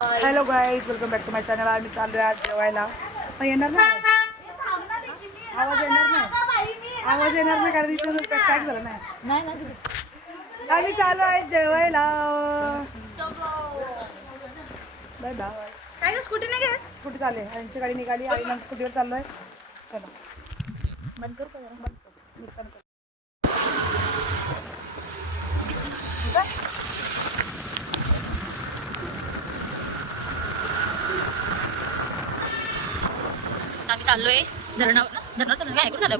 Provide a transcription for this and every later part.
Hello guys, welcome back to my channel. आम्ही चाललो आज जेवायला. येणार ना आवाज येणार नाही कारण इथून पॅक झालं नाही. आम्ही चालू आहे जेवायला. Bye bye. काय स्कूटी नाही घे, स्कूटी चालू आहे. यांची गाडी निघाली आणि मग स्कूटीवर चाललोय. चला बंद करू का जरा? बंद करू. आम्ही चाललोय धरणार चाललोय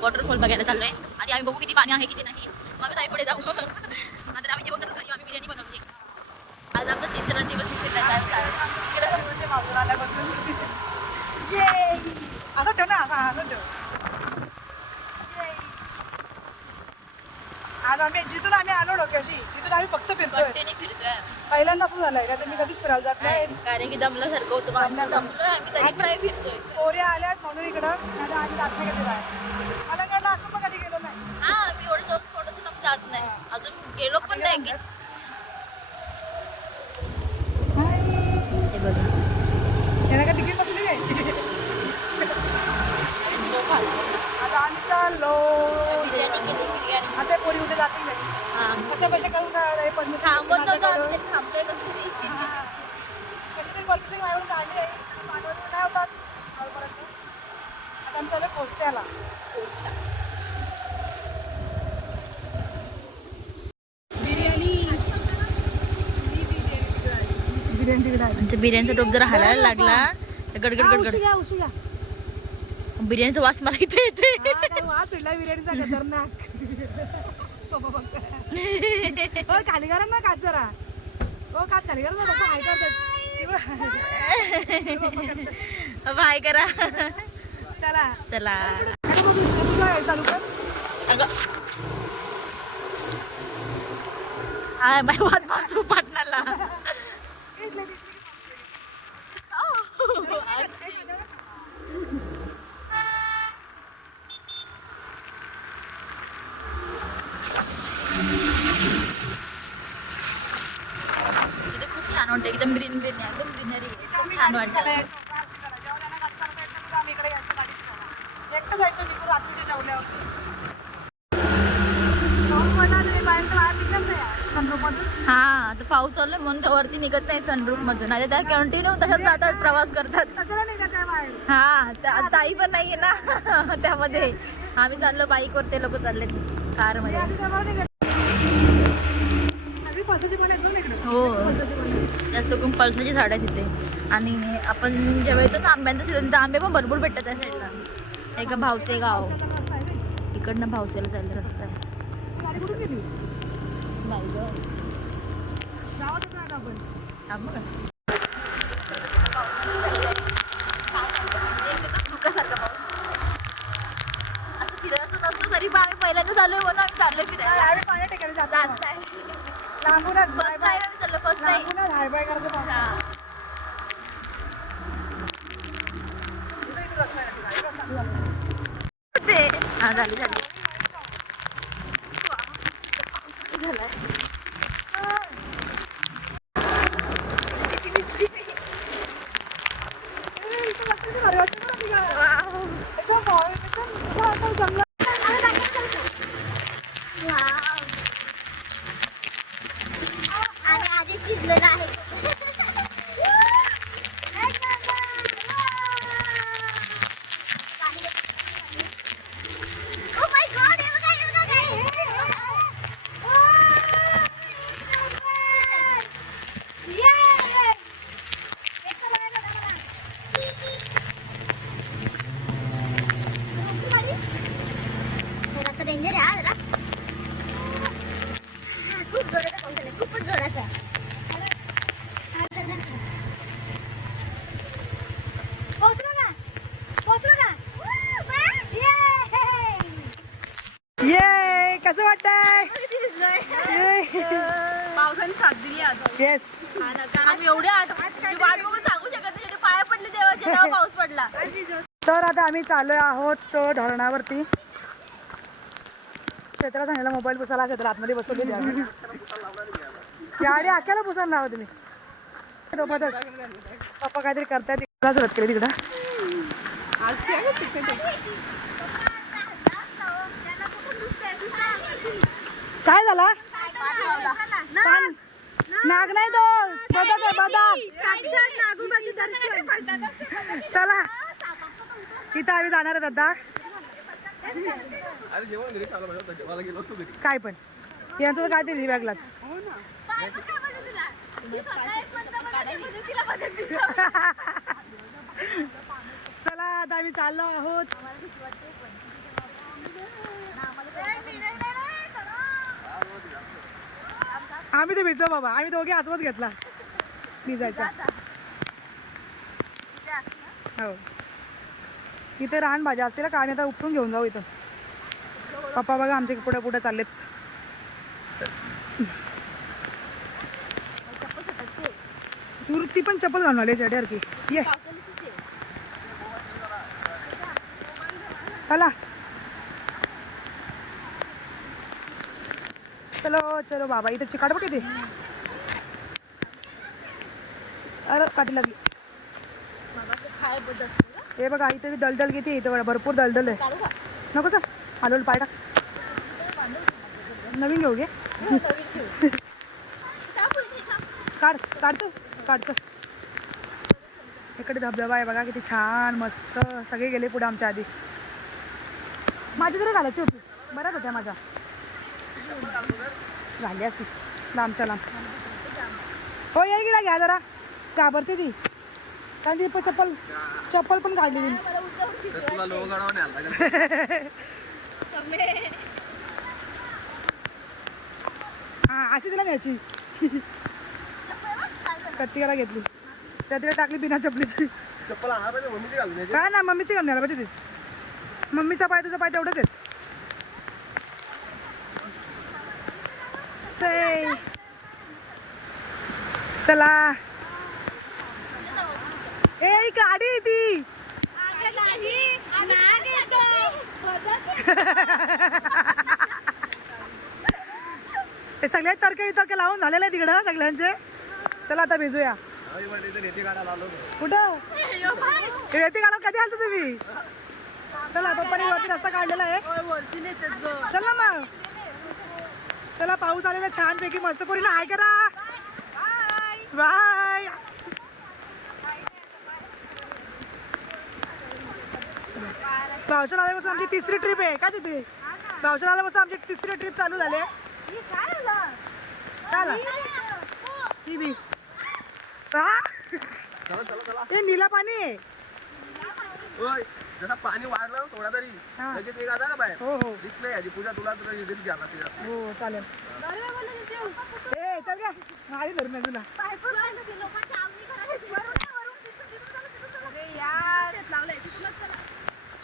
वॉटरफॉल बघायला चाललोय आणि आम्ही बघू किती पाणी आहे किती नाही. मग आम्ही पुढे जाऊ. नंतर आम्ही जेवण कसं करू, आम्ही बिर्याणी बनवली. आज आमचा तिसरा दिवस असं ठेव ना, असं ठेव. आज आम्ही जिथून आलो डोक्याशी तिथून आम्ही फक्त फिरतोय. पहिल्यांदा असं झालंय का, मी कधीच फिरायला जात नाही कारण की दमल्यासारखं होतं. आम्ही फिरतोय. पोऱ्या आल्यात म्हणून इकडं आम्ही जात नाही कधी बाहेर. अलंगडला असं पण कधी गेलो नाही. हा, आम्ही एवढं जाऊन थोडंसं जात नाही, अजून गेलो पण नाही की. याला का तिकीट बसली नाही. आता आम्ही चाललो. आता पोरी उद्या जातील नाही. कसं पैसे करून काय परमिशन थांबतोय कशी तरी परमिशन मिळवून काढली आहे. पाठवली नाही होतात परत. आता आम्ही चालू पोचत्याला. बिर्याणीचा टोप जरा हलायला लागला तर गडगड बिर्याणीचा वास मला इथे येते. वास सुटला बिर्याणीचा खतरनाक. खाली करा ना काच जरा. हो काच खाली करा ना. हाय करतात बाय करा. चला चला. चालू कर. हाय बाय वाद मारतो पाटणाला. खूप छान वाटतं, एकदम ग्रीन ग्रीन आहे, एकदम ग्रीनरी, खूप छान वाटतं. हा, आता पाऊस आला म्हणून वरती निघत नाही सनरूफ मधून. आता त्या कंटिन्यू तसंच जातात, प्रवास करतात. हा, ताई पण नाहीये ना त्यामध्ये. आम्ही चाललो बाईकवर, ते लोक चालले कार मध्ये. हो, जास्त करून पळसाची झाड आहे तिथे. आणि आपण जेव्हा येतो ना आंब्यांचं सीझन, तर आंबे पण भरपूर भेटतात त्या साईडला. एका भावसे गाव, इकडनं भावसेला जायला रस्ता आहे. तरी आम्ही पहिल्यांदा चाललोय म्हणून आम्ही चाललोय फिरायला. पाण्या ठिकाणी जात नाही. लांबूनच फर्स्ट टाइम आम्ही चाललो, फर्स्ट टाइम. हाय बाय करायचं. हा, झाली झाली. डेंजर आहे जरा. खूप जोराचा पाऊस आहे, खूपच जोराचा. ये कसं वाटतंय? पावसाने साथ दिली आज. येस. आम्ही एवढे वाट बघून सांगू शकत नाही. पाया पडले तेव्हा पाऊस पडला. तर आता आम्ही चाललोय आहोत धरणावरती. क्षेत्राला सांगितलं मोबाईल पुसायला, क्षेत्र आतमध्ये बसवली गाडी आख्याला पुसायला लावा तुम्ही. तो बदल पप्पा काहीतरी करतायत तिकडे सुरुवात केली तिकडं काय झाला पान नाग नाही तो बदक आहे बदक चला तिथं आम्ही जाणार आहेत आता काय पण यांचं तर काहीतरी बॅगलाच चला आता आम्ही चाललो आहोत आम्ही तर भिजलो बाबा आम्ही दोघे आस्वाद घेतला भिजायचा हो इथे रान भाज्या असतील का आम्ही आता उपटून घेऊन जाऊ इथं पप्पा बघा आमचे पुढे पुढे चाललेत तू ती पण चप्पल घालून आली चढ्यावर की ये चला चलो चलो बाबा इथं चिकाट बघ इथे अरे काठी लागली हे बघा इथे दलदल किती इथं भरपूर दलदल आहे नको सर आलो पाय टाक नवीन घेऊ घे काढच इकडे धबधबा आहे बघा किती छान मस्त सगळे गेले पुढे आमच्या आधी माझी तरी घालायची होती बऱ्याच होत्या माझ्या झाली असती लांबच्या लांब हो येईल गेला घ्या जरा घाबरते ती कारण ती चप्पल पण काढली तिने हा अशी तिला न्यायची कत्तिकाला घेतली त्या तिला टाकली बिना चपलीची काय ना मम्मीची घालून यायला पाहिजे तीस मम्मीचा पाय तुझा पाय तेवढंच आहेत चला ए गाडी ती ते सगळे तर्के लावून झालेले आहे तिकडं सगळ्यांचे चला आता भिजूया कुठं रेती गाडा कधी आलतो तुम्ही चला पप्पाने वरती रस्ता काढलेला आहे चला मग चला पाऊस आलेला छान पैकी मस्त पोरीला हाय करा बाय पावसाळा आल्यापासून आमची तिसरी ट्रिप आहे का तिथे पावसाळा आल्यापासून आमची तिसरी ट्रिप चालू झाली हे नीला पाणी आहे जसा पाणी वाढलं थोडा तरी त्याच्यात एक आता का बाहेर हो हो दिसलंय याची पूजा तुला हो चालेल ए चल ग गाडी धरून आहे तुला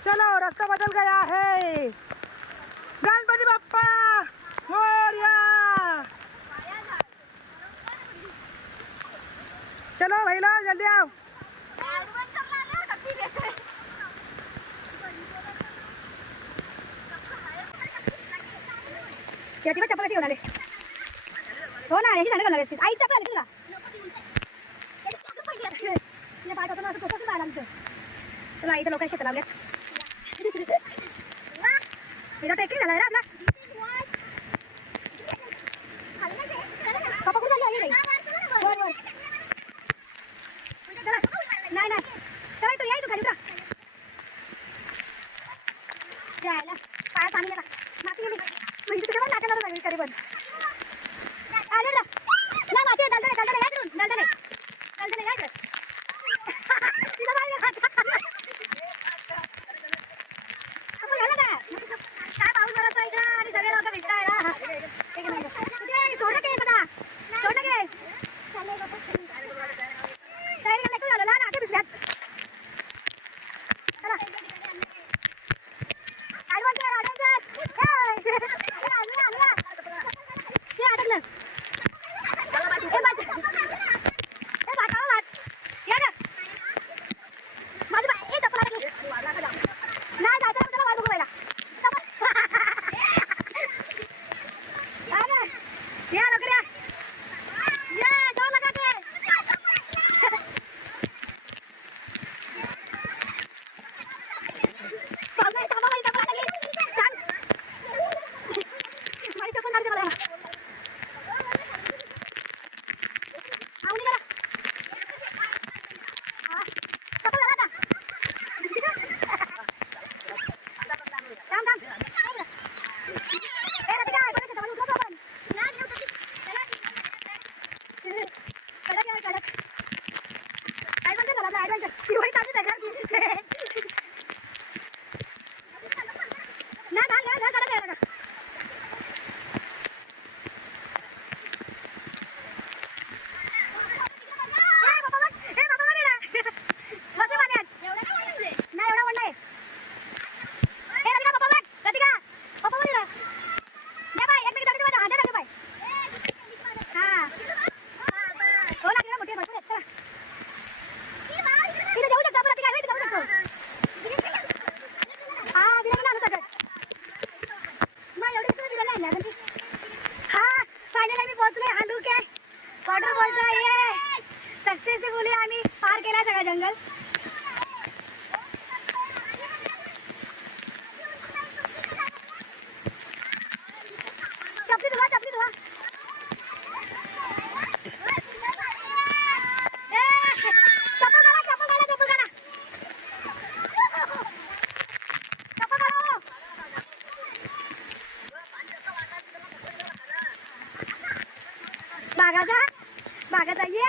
चलो रास्ता बदल गया है गणपति बाप्पा मोरया चलो भाई लोग जल्दी आओ क्या चप्पल होणार हो ना याची झालं लागते आई चप्पल तुला पाय टाकून असं कसं जायला आमचं चला इथं लोक शेत लावल्यात इथं टेकली झाला रे आपला पप्पा कुठे झाली वर वर चला नाही नाही चला इथं या इथं खाली उतरा जायला पाय पाणी गेला माती गेली म्हणजे तुझ्या नाकाला लागेल करी पण आले ना नाही माती दलदले या इकडून दलदले या इकडे काय पाऊस बरं आणि सगळे लोक भेटताय ना सोडलं केस आता सोडलं केस दिवाळी चालू आहे ना घाल सक्सेसफुली आम्ही पार केला सगळा जंगल. चपली धुवा चपल काढा बागाचा ये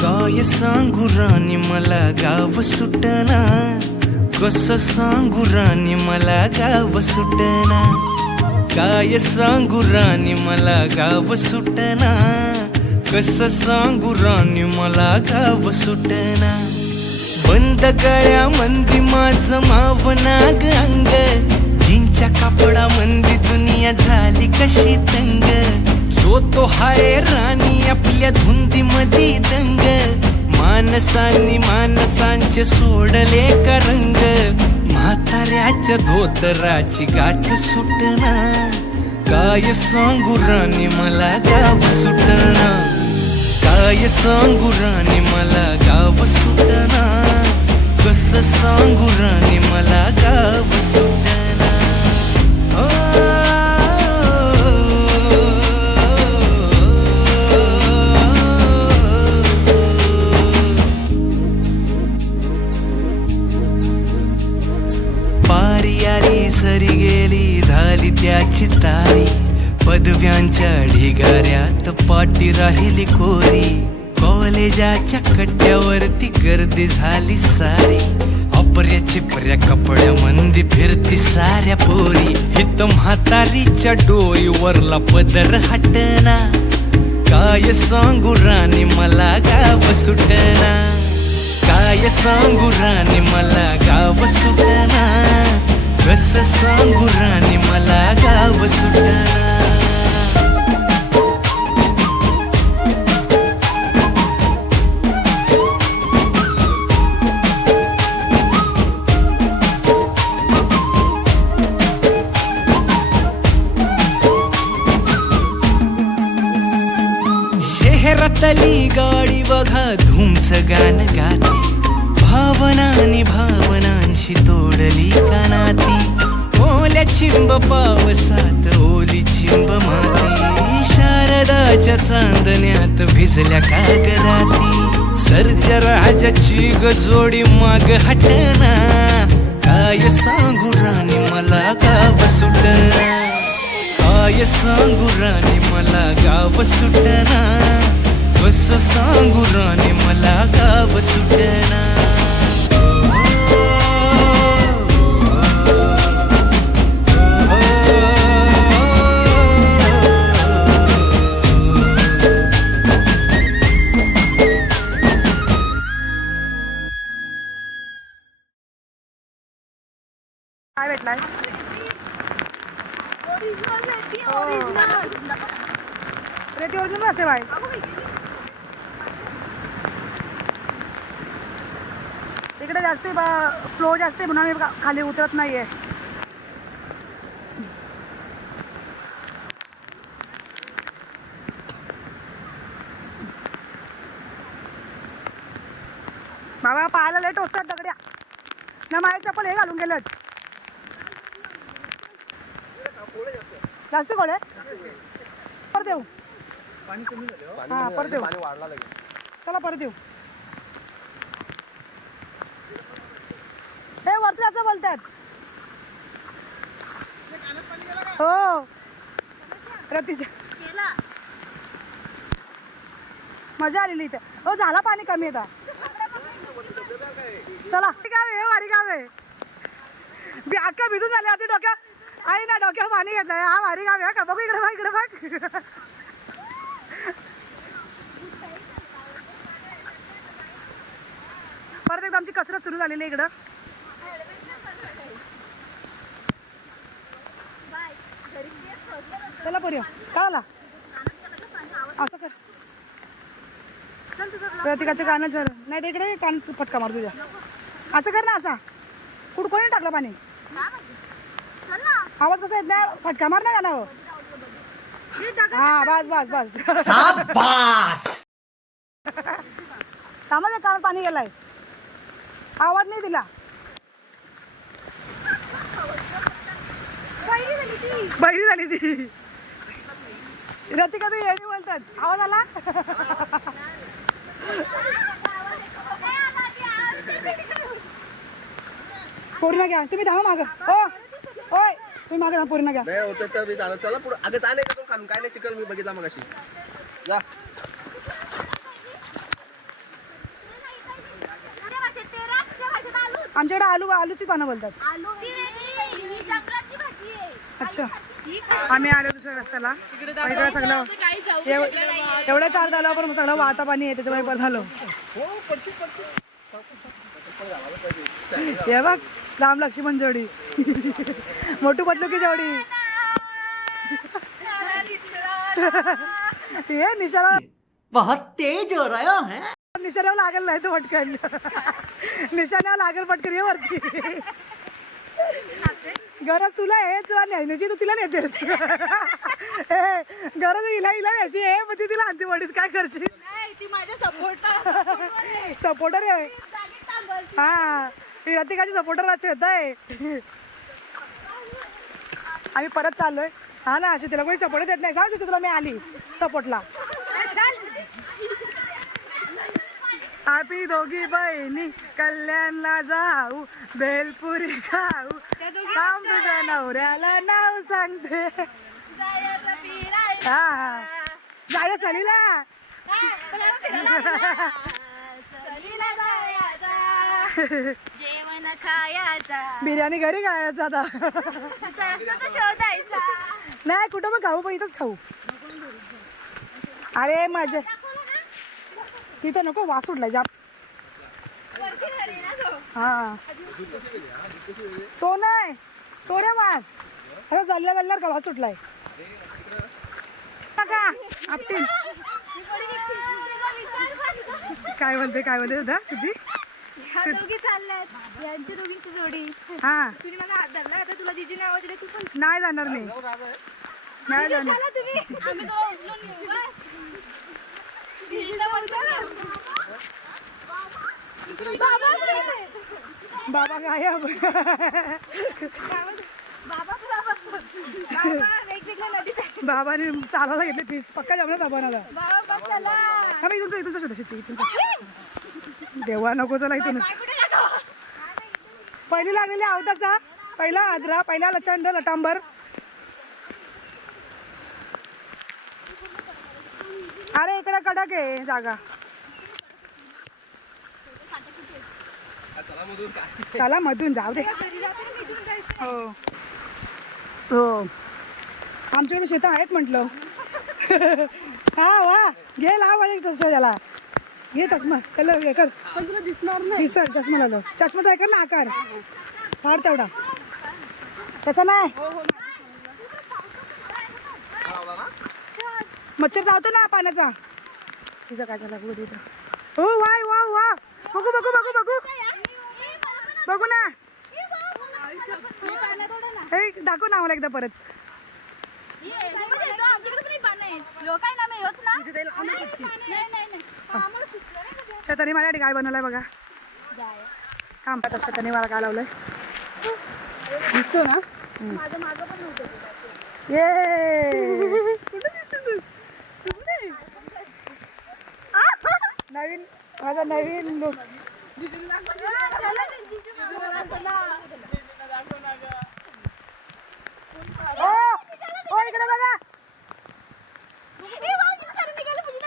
काय सांगू राणी मला गाव सुटना, कसं सांगू राणी मला गाव सुटना. काय सांगू राणी मला गाव सुटना, कसं सांगू राणी मला गाव सुटना. बंद गळ्यामंदी माझं मावनाग अंग, जीनच्या कापडामंदी दुनिया झाली कशी तंग. जो तो हाय राणी आपल्या धुंदीमधी दंग, माणसांनी माणसांचे सोडले का रंग. म्हाताऱ्याच्या धोतराची गाठ सुटना, काय सांगू राणी मला गाव सुटना. काय सांगू राणी मला गाव सुटना, कसं सांगू राणी मला गाव सुटना. पारी आली सरी गेली झाली त्याची तारी, पदव्यांच्या ढिगाऱ्यात पाटी राहिली कोरी. कॉलेजाच्या कट्ट्यावरती गर्दी झाली सारी, अपर्या चिपर्या कपड्यामंदी फिरती साऱ्या पोरी. हित म्हातारीच्या डोईवरला पदर हटना, काय सांगू राणी मला गाव सुटना. काय सांगू राणी मला गाव सुटना, कसं सांगू राणी मला गाव सुटना. शहरातली गाडी बघा धूमचं गाणं गाते, भावनांनी भावनांशी तोडली कानाती. ओल्या चिंब पावसात ओली चिंब माती, शारदाच्या चांदण्यात भिजल्या कागदाती. सर्जराजाची गजोडी माग हटना, काय सांगू राणी मला गाव सुटना. काय सांगू राणी मला गाव सुटना, कसं सांगू राणी मला गाव सुटना. काय भेटलाय? रेती ओरिजिनल असते बाय. इकडे जास्त फ्लो जास्त म्हणून मी खाली उतरत नाहीये. बाबा पाहायला लेट होतात दगड्या ना. माझे चप्पल हे घालून गेलेत. जास्त गोळे परत येऊ. हा परत येऊ. चला परत येऊ. हे वरती असं बोलतात. हो रतीच्या मजा आलेली इथे. हो झाला पाणी कमी येता. चला गाव आहे वारी गाव आहे. अख्खा भिजून झाले आधी डोक्या आई ना डोक्या पाणी घेतलंय. हा वारी गाव आहे का? बघू इकडे बघ इकडे बघ. परत एकदा आमची कसरत सुरू झालेली आहे इकडं. चला पर्या काय आला असं कर. प्रतीकाच्या कानात झालं नाही तर इकडे कान फटका मार तुझ्या. असं कर ना. असा कुठं कोणी टाकलं पाणी? आवाज कसा येत नाही? फटका मार ना कानावर. हा बस बस बस. कामाच्या कानात पाणी गेलाय. आवाज नाही दिला. बहिरी झाली ती. रतिका तू येणी बोलतात. आवाज आला? पूर्ण घ्या तुम्ही. धावा माग. हो होय तुम्ही मागे पूर्ण घ्या. नाही होतं तर मी चालत. चला पुढे. अगं चालेल का? खाऊन काय नाही चिकन मी बघितला मग अशी. जा आमच्याकडे आलूची पानं बोलतात. अच्छा आम्ही आलो दुसऱ्या रस्त्याला. इकडे सगळं एवढं चार झालं पण सगळं वाहता पाणी आहे त्याच्यामुळे पण झालं. हे बघ राम लक्ष्मण जोडी. मोठू पतलू की जोडी. हे निशाला बहुत तेज हो रहा है. निशाण्यावर लागेल नाही तो पटकन. निशाण्यावर लागेल पटकन. ये वरती. गरज तुला आहे. तुला न्यायची तू तिला नेतेस. गरज हिला न्यायची आहे पण ती तिला आणते वडील. काय करशील? सपोर्टर आहे. हा ती रतिकाची सपोर्टर येत आहे. आम्ही परत चाललोय. हा ना अशी तिला कोणी सपोर्ट देत नाही. का तुला मी आली सपोर्टला. आम्ही दोघी बहिणी कल्याणला जाऊ. भेलपुरी खाऊ. थांब तुझ्या नवऱ्याला नाव सांगते. हा जाय चलीला. जेवण खायचा. बिर्याणी घरी खायचा आता. शोधायचा नाही कुठं पण खाऊ पण इथंच खाऊ. अरे मजा तिथं नको वास सुटलाय जाम. हा तो नाही तो रे वास. अरे चालल्यावर का वास सुटलाय का? आपटीन काय बोलते दादा शुद्धी? यांची दोघींची जोडी. हा तुम्ही मला हात धरला आता तुला जिजू नाव दिले तू पण नाही जाणार मी. नाही जाणार. तुम्ही बाबा काय बाबाने चालायला घेतले पीस पक्का जमणार बाबाला. हा मी तुमचं शोधा शेती तुमचं. देवा नको चला इथूनच. पहिली लागलेली आवताचा पहिला आद्रा पहिला लचंड लटांबर. अरे इकडे कडक आहे जागा. चला मधून जाऊ दे. हो हो आमच्याकडे शेतं आहेत म्हटलं. हा वा घे लाव तसं त्याला. घे चष्मा त्याला हे कर. पण तुला दिसणार नाही. दिसल चष्मा लावलं. चष्मा तर कर ना आकार फार तेवढा. त्याचा नाही मच्छर धावतो ना पाण्याचा. तिचं काय झालं बघू तिथं. हो वाय वा वा बघू बघू बघू बघू बघू ना. हे दाखव ना मला एकदा परत. शेतानी माझ्यासाठी काय बनवलंय बघा. थांब आता शेतानी मला काय लावलंय दिसतो ना. ये नवीन माझा नवीन लुक. ओ इकडे बघा.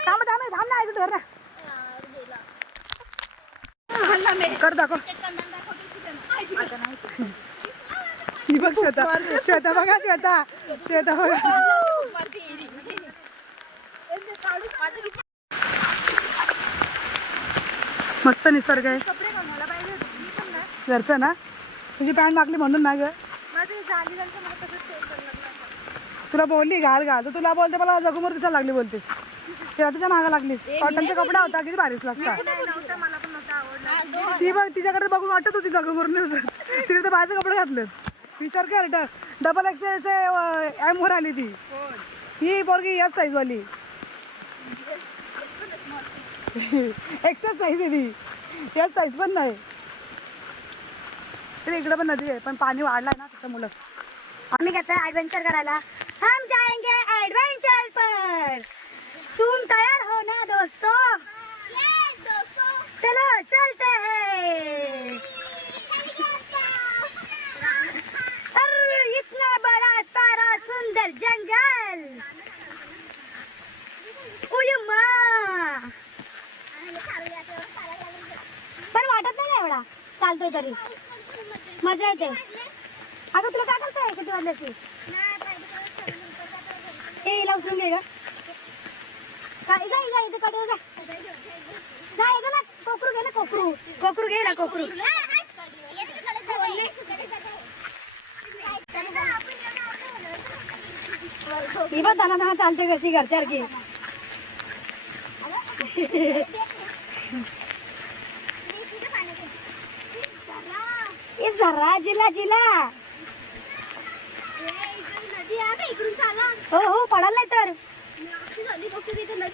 थांब थांब थांब ना इकडे धर ना. कर दाखव. ही बघ श्वेता श्वेता बघा श्वेता श्वेता बघा. मस्त निसर्ग आहे घरचं ना. तुझी पॅन्ट मागली म्हणून ना ग. तुला बोलली घाल घाल तर तुला बोलते मला जगूमर दिसायला लागली बोलतेस. तेव्हा तुझ्या मागा लागलीस. कॉटनचा कपडा होता किती भारीच लागता. ती बघ तिच्याकडे बघून वाटत होती जगूमर तिने तर बाहेरचे कपडे घातले. विचार कर डबल एक्सेल एम वर आली ती. ही पोरगी याच साईज वाली एक्सेल साईज आहे ती. याच साईज पण नाही. तरी इकडे पण नदी आहे पण पाणी वाढलाय ना त्याच्यामुळं. आम्ही कहते हैं एडवेंचर करायला. हम जाएंगे एडवेंचर पर. तुम तैयार हो ना दोस्तों? चलो चलते हैं. अरे इतना बड़ा सारा सुंदर जंगल. उयमा पण वाटत नाही एवढा चालतोय तरी मजा येते. अगं तुला काय करताय किती वाजल्याची. ए उतरून घे ग. काय जा जा इथे कडे जा जा इथे ना. कोकरू घे ना कोकरू कोकरू घे ना कोकरू. ही बघ दाना दाना चालते कशी घरच्यासारखी. जरा जिला जिला हो हो पडाल नाही तर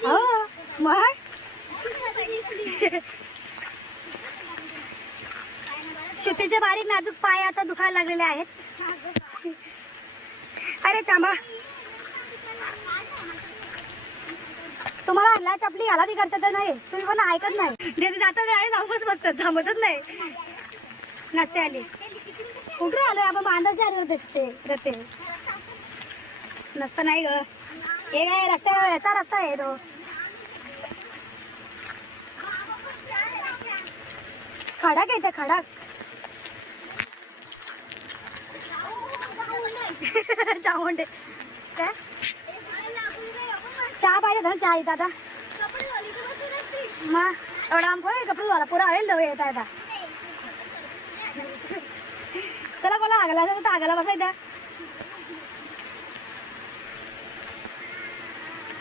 हो मग. श्रुतीचे बारीक नाजूक पाय आता दुखायला लागलेले आहेत. अरे थांबा तुम्हाला आणला चपली आला तिकडच्या तर नाही. तुम्ही पण ऐकत नाही. जाता आणि जाऊनच बसतात थांबतच नाही. नसते आली कुठे आलोय आपण बांधाशी आले होते नसतं नाही ग. हे काय रस्ता याचा रस्ता आहे तो. खडक येते खडक. चावंडे काय चहा पाहिजे ना. चहा येत आता मग एवढा आम कोण कपडे झाला पुरा होईल दव येता येता. चला कोणा आगला तर आगला बसायचा.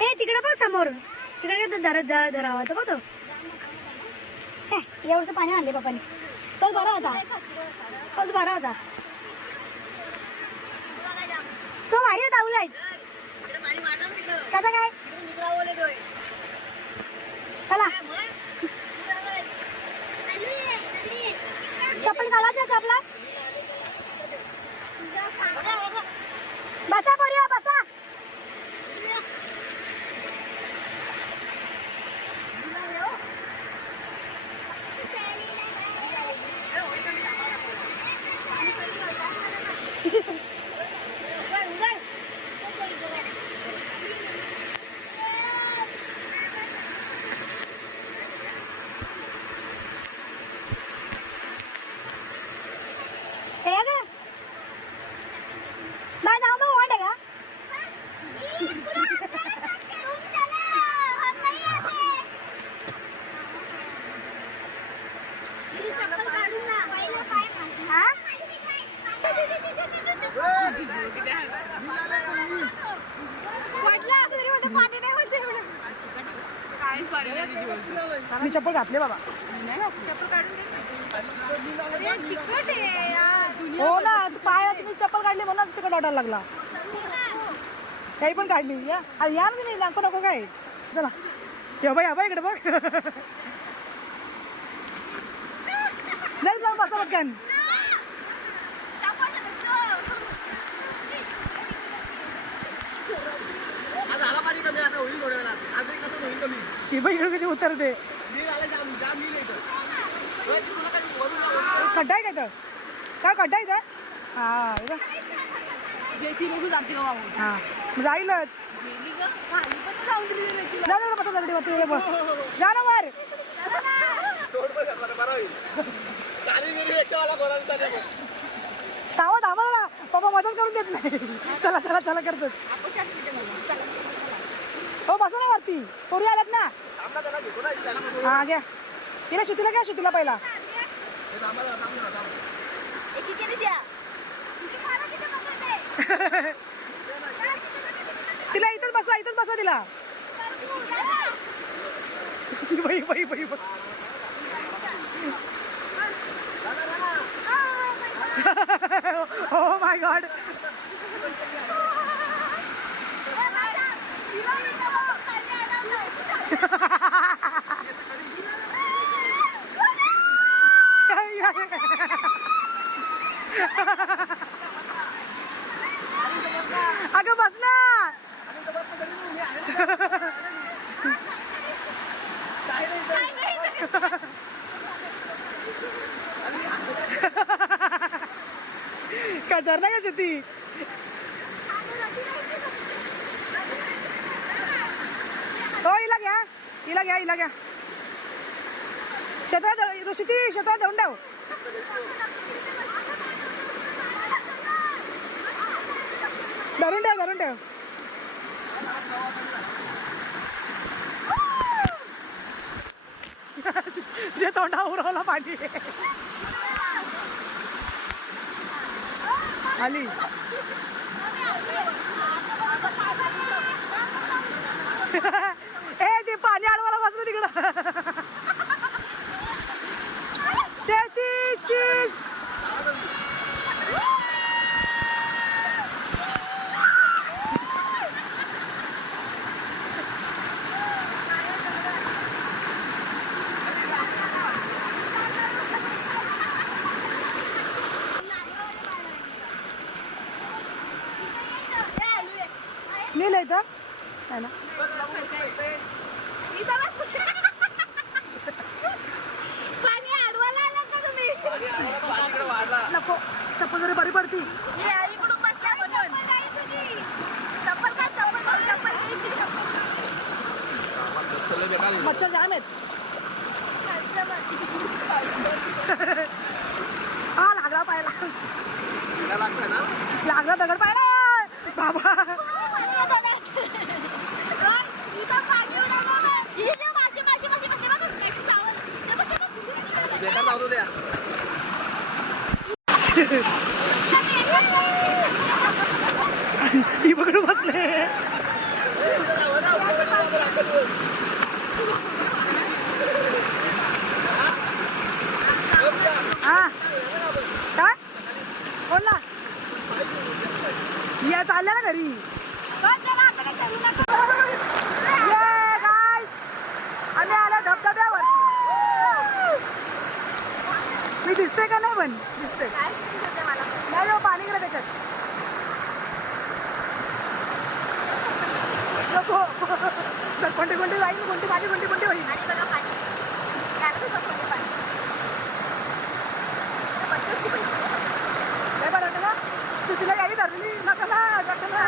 ए तिकडे बघ समोर तिकडे धरावा तर बघ. एवढंसं पाणी आणले बापाने. तोच बरा होता तोच बरा होता. तो भारी होता उलट. कसं काय चला चप्पल काढायचं चपला. बसा बऱ्या बसा. मी चप्पल घातले बाबा. हो ना, पायात मी चप्पल काढली म्हणून तिकडे ऑर्डर लागला. काही पण काढली या ना तुम्ही, नको नको काय. चला ये बाई, बाई इकडे बघ. नाही जाऊन बसा पटकन. आज आला पाणी कमी, आता होईल थोड्या वेळात. आज एक कसं होईल कमी. ही बाई इकडे कधी उतरते. नील आलं, जाम जाम नील येतं. तुला काय वरून लावून खड्डा आहे का इथं? काय खड्डा आहे इथं? हा हा मग जाईलच. जा ना बसा दगडी वर. जा ना वर. तोड पण करणार, बरं होईल. चालेल, मी रिक्षावाला बोलायला चालले बघ. थांबा थांबा ना, पप्पा मदत करून देत नाही. चला चला चला करतो. हो बसा ना वरती, पोरी आल्यात ना. थांबला त्याला घेतो ना, त्याला पण हा घ्या. तिला श्रुतीला घ्या, श्रुतीला पहिला. हे थांबा जरा, थांब जरा, थांब. तिला इथंच बसवा, इथंच बसवा तिला. बाई बाई बाई बाई. Oh my God. अगं बस ना. काय धरला का शेती. हो हिला घ्या, हिला घ्या, हिला घ्या. शेतात शेती, शेतात धरून ठेव. धरून ठेव, धरून ठेव. जे तोंडा उरवला पाणी आली. ए ते पाणी अडवायला बसलं तिकडं. चीज. लिहिलं इथं आहे ना. पाणी अडवायला आलं का तुम्ही? नको, चप्पल जरी बरी पडती. मच्छर जाम आहेत. हा लागला पायला, लागतं ना. लागला दगड पायला बाबा. बेकार लावतो द्या. ही पकडून बसले. हा काय बोलला या चालल्या ना घरी. आम्ही आलो धबधब्यावर. मी दिसते का नाही पण दिसते नाही हो, पाणी गेलं त्याच्यात. नको कोणती कोणती जाईल, कोणती पाणी कोणती कोणती होईल. नाही बरं ना तुझीला यायला धरली नका ना, नका ना.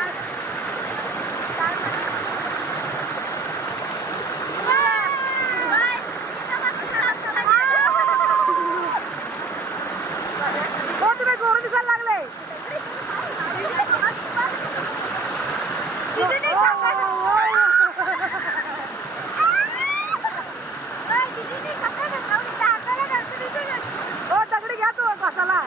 हो तुम्ही गोरू दिसायला लागले. हो दगडी घ्या तू कसाला.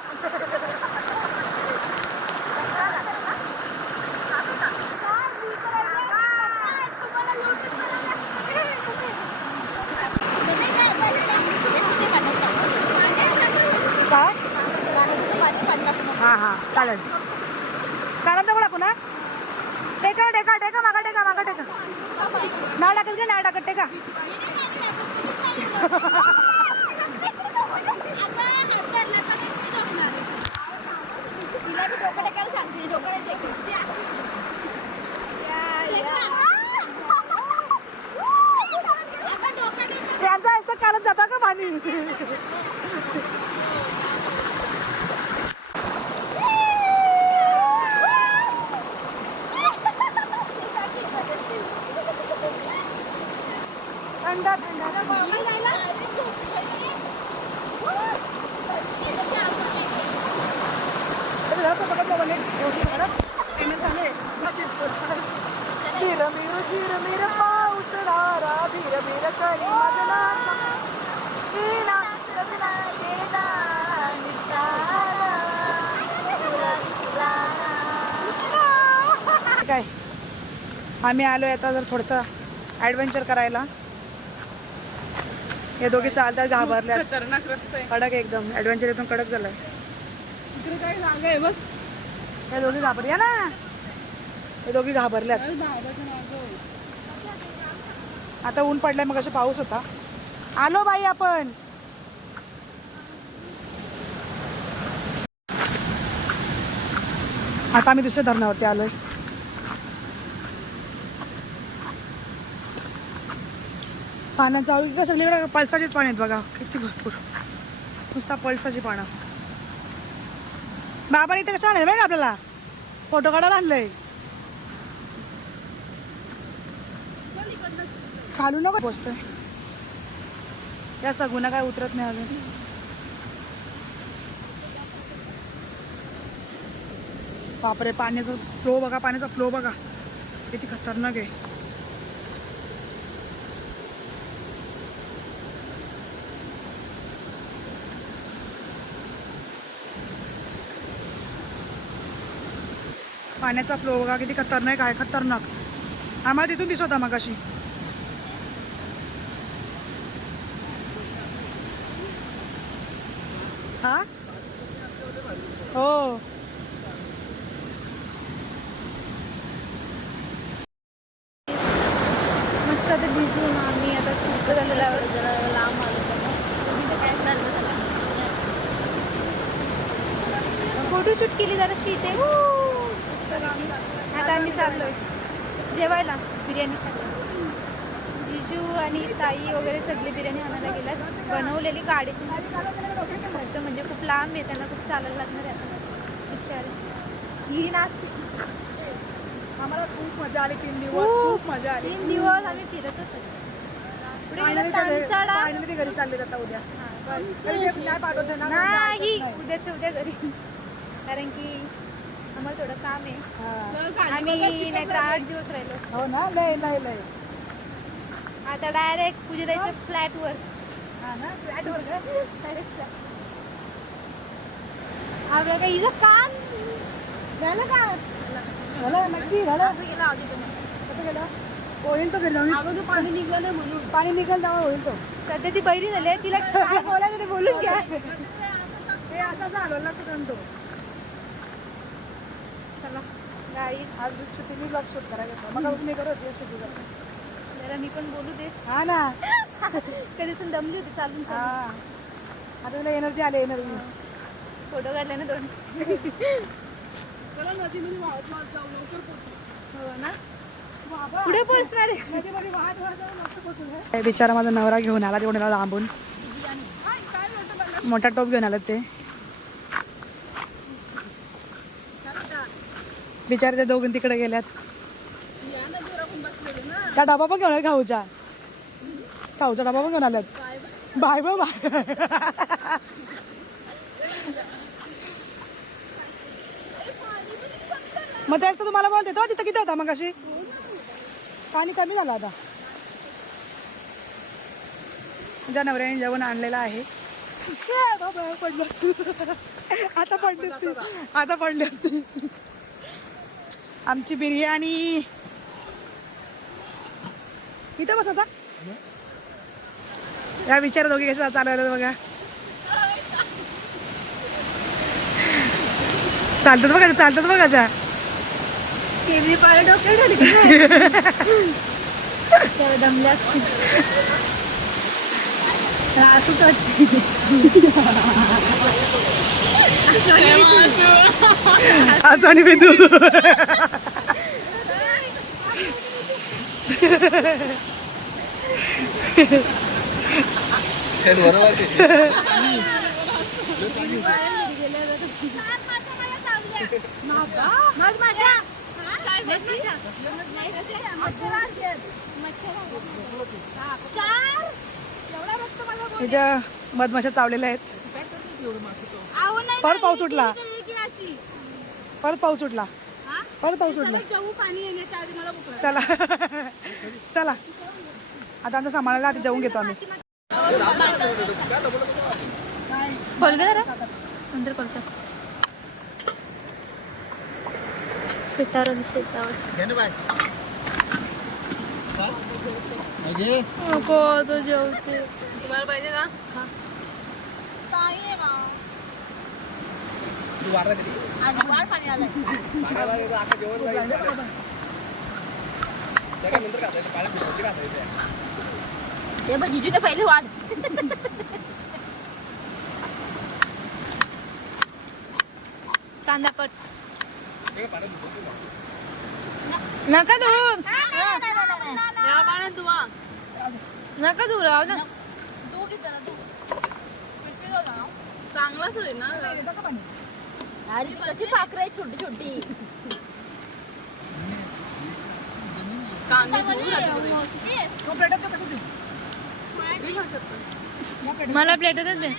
चल काढा नको टाकू ना टेका टेका टेका मागा टेका मागा टेका नाव टाकल का नाव टाकत टेका त्यांचा याचं कालच जाता का पाणी थंडा काय आम्ही आलोय आता जर थोडंसं ऍडव्हेंचर करायला हे दोघी चालतात घाबरल्या खतरनाक रस्ता आहे कडक एकदम ऍडव्हेंचर एकदम कडक झालाय इकडे काय जागा आहे बघ हे दोघी घाबरल्या ना हे दोघी घाबरल्यात आता ऊन पडलाय मग पाऊस होता आलो बाई आपण आता आम्ही दुसऱ्या धरणावरती आलोय पाण्याचा का सगळीकडे पळसाचीच पाणी आहेत बघा किती भरपूर नुसता पळसाची पानं बाबा इथे कसं आहे बघा आपल्याला फोटो काढायला आणलंय खालू नको पोचतोय या सगुना काय उतरत नाही अजून बापरे पाण्याचा फ्लो बघा पाण्याचा फ्लो बघा किती खतरनाक आहे पाण्याचा फ्लो बघा किती खतरनाक आहे खतरनाक आम्हाला तिथून दिसत होता मगाशी हा हो मस्त आता भिजून आम्ही आता खूप जरा लांब आलो फोटोशूट केली जरा इथे आता आम्ही चाललोय जेवायला बिर्याणी खायला जिजू आणि ताई वगैरे सगळी बिर्याणी आणायला गेल्यात बनवलेली गाडीतून फक्त म्हणजे खूप लांब आहे त्यांना खूप चालायला लागणार आहे आता बिचारे ही नाचते आम्हाला खूप मजा आली 3 दिवस खूप मजा आली 3 दिवस आम्ही फिरतच होतो. पुढे गेलं तानसाळा. फायनली ते घरी चालले आता उद्या हा, बस. नाही पाठवते ना नाही उद्याच्या उद्या घरी कारण की आम्हाला थोडं काम आहे आम्ही नाहीतर 8 दिवस राहिलो असतो. हो ना लय लय लय आता डायरेक्ट पूजा जायचं फ्लॅटवर हा ना फ्लॅटवर का आपलं काय हिचं काम झालं का झालं नक्की झालं कसं गेलं होईल तो घरी जाऊन पाणी निघालं नाही म्हणून पाणी निघेल तेव्हा होईल तो सध्या ती बहिरी झाली आहे, तिला काय बोलायचं ते बोलून घ्या ते असं झालं ना तो चला गाई आज सुट्टी मी ब्लॉग शूट करायला मग मी करत शूट करतो जरा मी पण बोलू दे हा ना कधी पण दमली होती चालून हा चालून आता तुला एनर्जी आली एनर्जी फोटो काढले ना 2 चला नदीमध्ये वाहत वाहत जाऊ लवकर पोहोचू हो ना पुढे पोहोचणार आहे नदीमध्ये वाहत वाहत जाऊन मस्त पोहोचू बिचारा माझा नवरा घेऊन आला तेवढ्याला लांबून मोठा टोप घेऊन आला ते बिचारे ते दोघं तिकडे गेल्यात त्या डबा पण घेऊन खाऊचा खाऊचा डबा पण घेऊन आल्यात बाय बाय बाय मग तेच तर तुम्हाला बोलते तो तिथं किती होता मग अशी पाणी कमी झालं आता तुझ्या नवऱ्याने जेवण आणलेलं आहे पडली असती आता पडली असती आता पडली असती आमची बिर्याणी इथं बस आता या विचार दोघी कशा चालवलं बघा चालतात बघायच्या केली पाय डोक्यात दमले असतील असं आज आणि बेदू त्याच्या मधमाशा चावलेल्या आहेत. परत पाऊस उठला चला चला आता आमचं सांभाळायला आता जेवून घेतो आम्ही. खोल गे जरा नंतर खोलतो शेतावर नको तो जेवते. तुम्हाला पाहिजे का? पाणी आलंय पहिले वाढ कांदा कट नका धू नका धू राहू ना चांगलाच होईल ना. अरे कशी पाखरं आहे छोटी छोटी. मला प्लेटच दे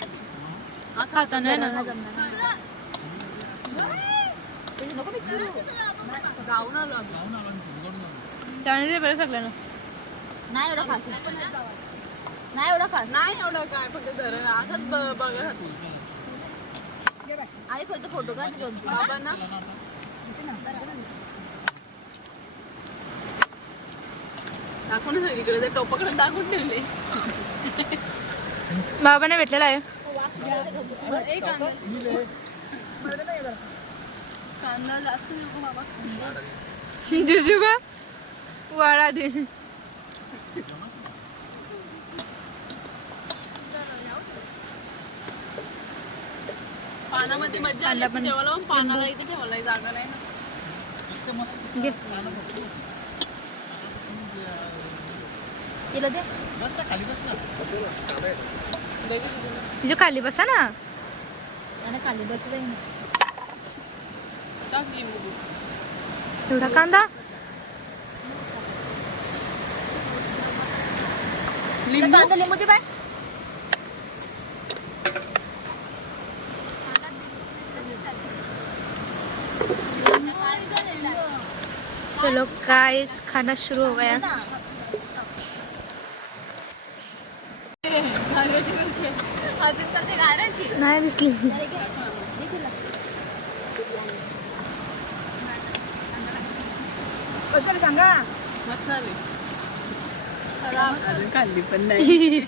खाता नाही ना त्याने बरं सगळ्यांना नाही एवढं खास नाही एवढं खास नाही एवढं काय फक्त असंच बघत आई फक्त फोटो का बाबांना दाखवून इकडे ते टोपाकडे दाखवून ठेवले. बाबाने भेटलेला आहे कांदा जास्त नको बाबा. जिजू का वाळा दे पानामध्ये मज्जा आली पण ठेवायला पण पानाला इथे ठेवायला जागा नाही ना. तिला दे तुझ्या खाली बसा ना खाली बसला एवढा कांदा लिंबू दे बाय. चलो गाइस खाना शुरू हो गया. नाही दिसली कशाला सांगा मसाले अजून खाल्ली पण नाही.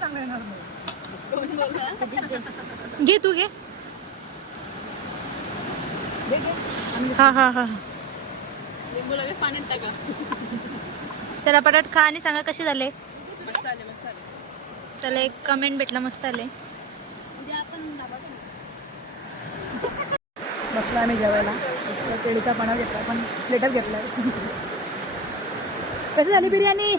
चांगलं येणार घे तू घे. हा हा हा लिंबू लगेच पाण्यात टाका. त्याला पटाट खा आणि सांगा कसे झाले. मस्त आले मस्त आले. त्याला एक कमेंट भेटला मस्त आले. बसला आम्ही जेवायला मस्त केळीचा पाना घेतला पण प्लेटच घेतलाय. कशी झाली बिर्याणी.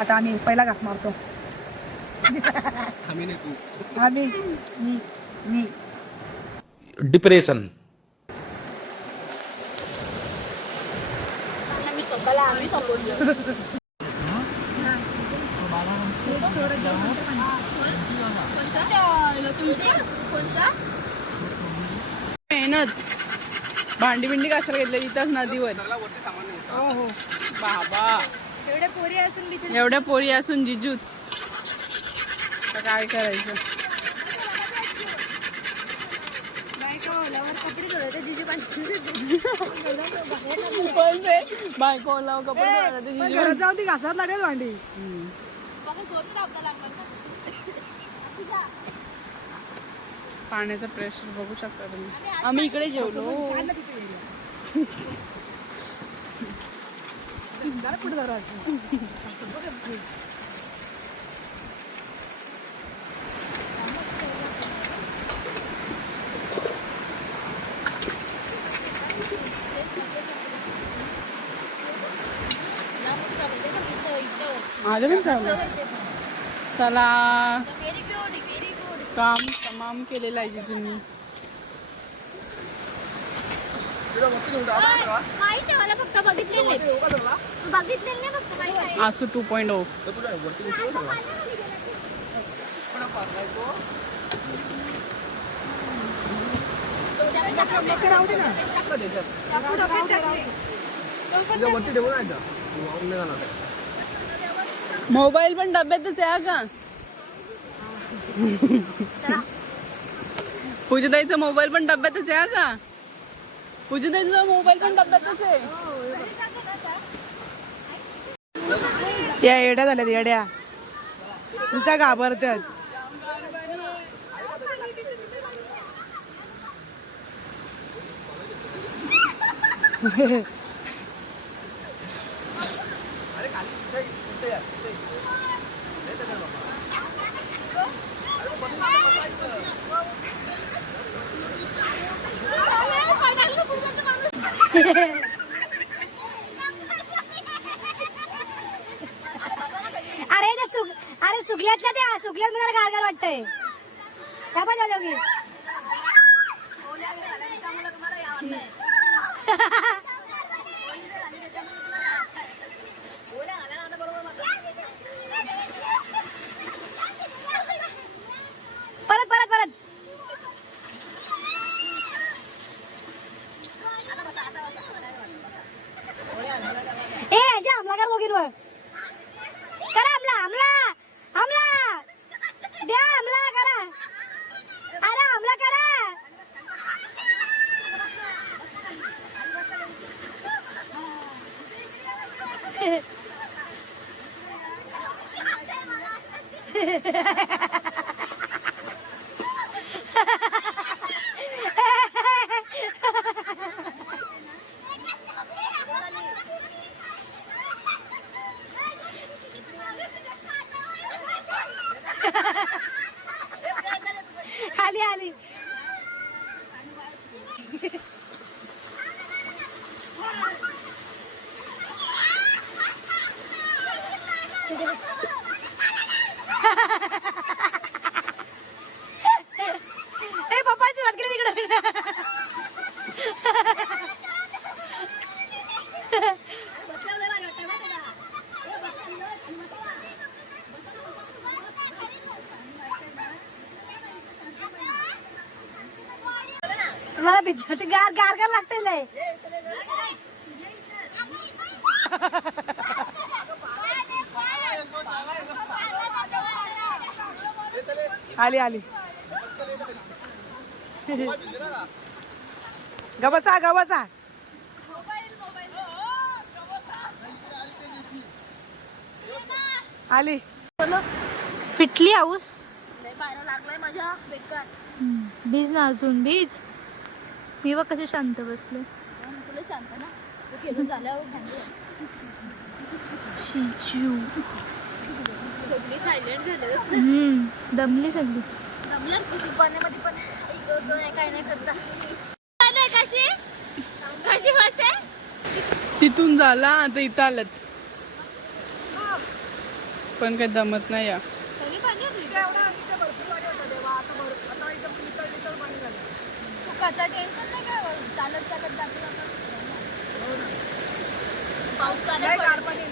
आता आम्ही पहिला घास मारतो. आम्ही मी डिप्रेशन मेहनत भांडी बिंडी घासायला घेतलं इथंच नदीवर. हो बाबा एवढ्या पोरी असून जिजूच काय करायचं. बायको कपडे घरात जाऊन ती घासात लागेल भांडी. पाण्याचं प्रेशर बघू शकता तुम्ही. आम्ही इकडे जेवलो. पुढे जरा माझं पण चालू. चला काम तमाम केलेलं आहे जिजूंनी. मला फक्त बघितलेले फक्त आसू 2.0. मोबाईल पण डब्यातच आहे का? पूजाताईचा मोबाईल पण डब्यातच आहे का? पूजाताईचा मोबाईल पण डब्यातच आहे. या येड्या झाल्यात येड्या नुसत्या घाबरतात. अरे सुकल्यात का त्या सुकल्यात मला गारगार वाटतंय. त्या पण जाऊ की परत परत परत ए जा हमला कर दोघींवर. करा हमला हमला हमला द्या हमला करा. अरे हमला करा. आली आली. ए पप्पाची वाट केली तिकडे. मला बिचाट गार गार गार लागते लय. आली आली. गबसा गबसा. आली. पिटली हाऊस लागलाय माझ्या बेकार. बीज ना अजून बीज. मी बघ कसे शांत बसले. तुला शांत ना खेळून झाल्यावर शिजू सगळी सायलेंट झाले. दमली सगळी. दमल्या पाण्यामध्ये पण काय नाही करता. कशी कशी बोलते. तिथून झाला आता इथं आलत पण काही दमत नाही. या टेन्शन नाही का चालत चालत जातो. पाऊस गार पाणी